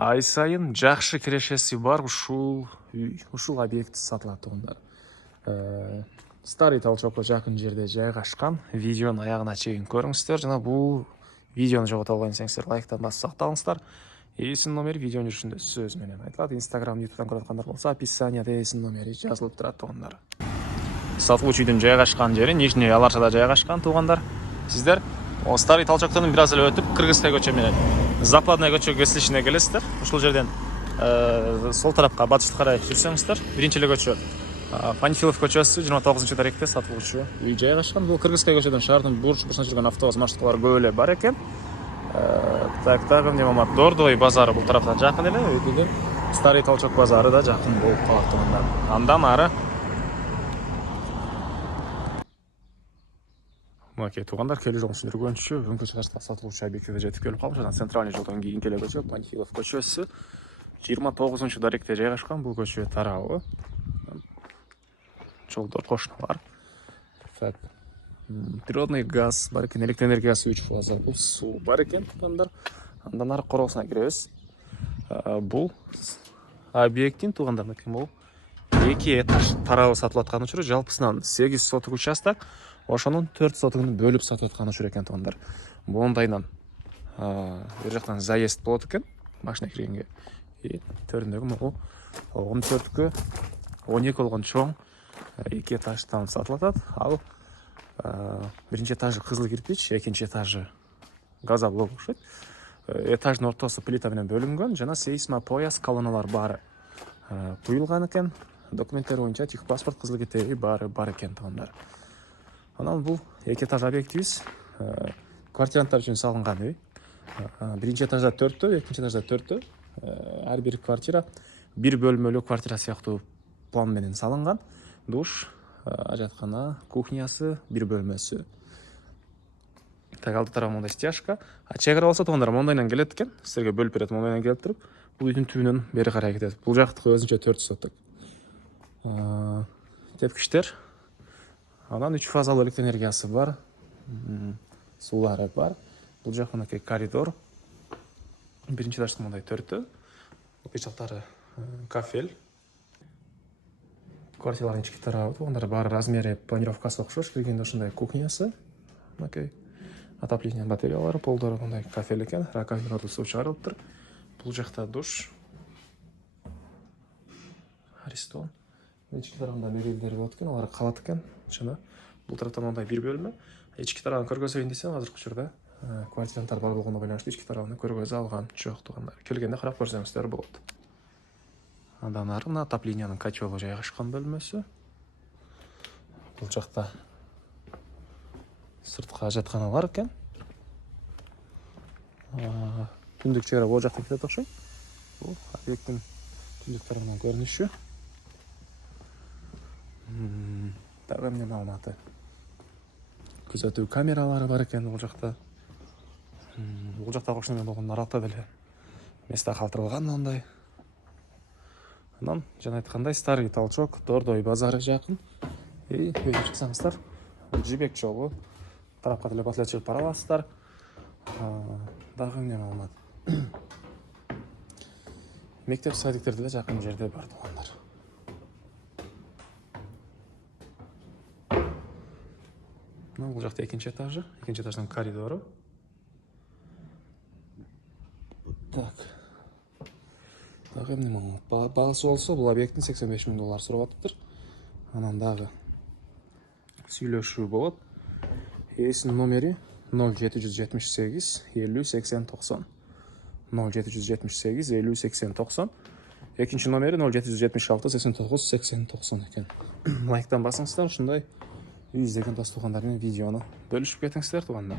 ай сайын жакшы кирешеси бар ушул үй, ушул объект сатылат туугандар. Старый Толчокко жакын жерде жайгашкан. Видеонун аягына чейин көрүңүздөр. Жана бул видеону жогото албай десеңиздер, лайктан басып сакталыңыздар. Эсин номери видеонун жүрүшүндө сөз менен айтылат. Инстаграм, ютубтан көрүп аткандар болсо, описанияда эсин номери жазылып турат туугандар. Сатылуучу үйдүн жайгашкан жери Нижний Аларчада жайгашкан туугандар. Сиздер Старый Толчоктон бир аз эле өтүп, Кыргызская көчө менен Западная көчө кесилишине келесиздер. Ушул жерден сол тарапка батышты карай жүрсөңүздөр, биринчи эле көчө Панфилов көчөсү 29 даректе сатылуучу үй жайгашкан. Бул Кыргызская көчөдөн шаардын бурч бурчуна жүргөн автобус маршруткалары көп эле бар экен. Так, эмне болмок, Дордой базары бул тараптан жакын эле, өйдү Старый Толчок базары да жакын болуп калат туугандар. Андан ары Макет туугандар, келе жолун түшүндүргөнчү бүгүнкү чыгышта сатылуучу объектиге жетип келип калдык. Жана центральный жолдон кийинки эле көчө Панфилов көчөсү 29 даректе жайгашкан. Бул көчө тарабы жолдор кошуналар. Так, природный газ бар экен, электр энергиясы 3 фаза, суу бар экен туугандар. Андан ары короосуна киребиз. Бул объекттин туугандар бул 2 этаж тарабы сатылып аткан учуру, жалпысынан 8 соток участок, ошонун 4 сотогун бөлүп сатып аткан учур экен туугандар. Мондайынан бир жактан заезд болот экен машина киргенге. Төрүндөгү могу 14кө 12 болгон чоң 2 этаждан сатылып атат. Ал биринчи этажы кызыл кирпич, экинчи этажы газоблок окшойт. Этаждын ортосу плита менен бөлүнгөн, жана сейсмопояс колонналар баары куюлган экен. Документтер боюнча техпаспорт, кызыл китеби баары бар экен туугандар. Анан бул 2 этаж объектибиз квартиранттар үчүн салынган үй. Биринчи этажда 4тө, экинчи этажда 4тө. Ар бир квартира бир бөлмөлүү квартира сыяктуу план менен салынган. Душ, ажаткана, кухнясы, бир бөлмөсү. Так, алды тарабы мондай стяжка. Чек ара болсо туугандар мондайдан келет экен. Силерге бөлүп берет мондайдан келип туруп. Бул үйдүн түбүнөн бери карай кетет. Бул жактыкы өзүнчө 4 соток. Тепкичтер. Анан 3 фазалуу электр энергиясы бар. Суулары бар. Бул жак мынакей коридор. Биринчи этаждын мондай 4тө. Бул жактары кафель. Квартиралардын ички тарабы туугандар баары размери, планировкасы окшош. Киргенде ушундай кухнясы. Мынакей отопление батареялары, полдору мындай кафель экен. Раковиналарда суу чыгарылыптыр. Бул жакта душ. Аристон. Ички тарабында мебелдер болот экен, алар калат экен. Жана бул тараптан мындай бир бөлмө. Ички тарабын көргөзөйүн десем, азыркы учурда квартиранттар бар болгондо байланыштуу ички тарабын көргөзө алган жок туугандар. Келгенде карап көрсөңүздөр болот. Андан ары мына отоплениянын котелу жайгашкан бөлмөсү. Бул жакта сырткы ажатканалар экен. Түндүк чек ара бул жакта кетет окшойт. Бул объекттин түндүк тарабынан көрүнүшү. Дагы эмне маалыматы? Күзөтүү камералары бар экен бул жакта. Бул жакта кошуна болгон аралыкта деле места калтырылган мындай. Анан жана айткандай Старый Толчок, Дордой базары жакын. Өйдө чыксаңыздар, жибек жолу тарапка деле бат эле чыгып бара аласыздар. Дагы эмне маалымат? Мектеп садиктер деле жакын жерде бар туугандар. Бул жакта экинчи этажы, экинчи этаждын коридору. Так. Дагы эмне маалымат? Баасы болсо бул объекттин $85,000 сурап атыптыр. Анан дагы сүйлөшүү болот. Эсин номери 0778 50 80 90. 0778 50 80 90. Экинчи номери 0776 89 80 90 экен. Лайктан басыңыздар, ушундай үй издеген дос туугандар менен видеону бөлүшүп кетиңиздер туугандар.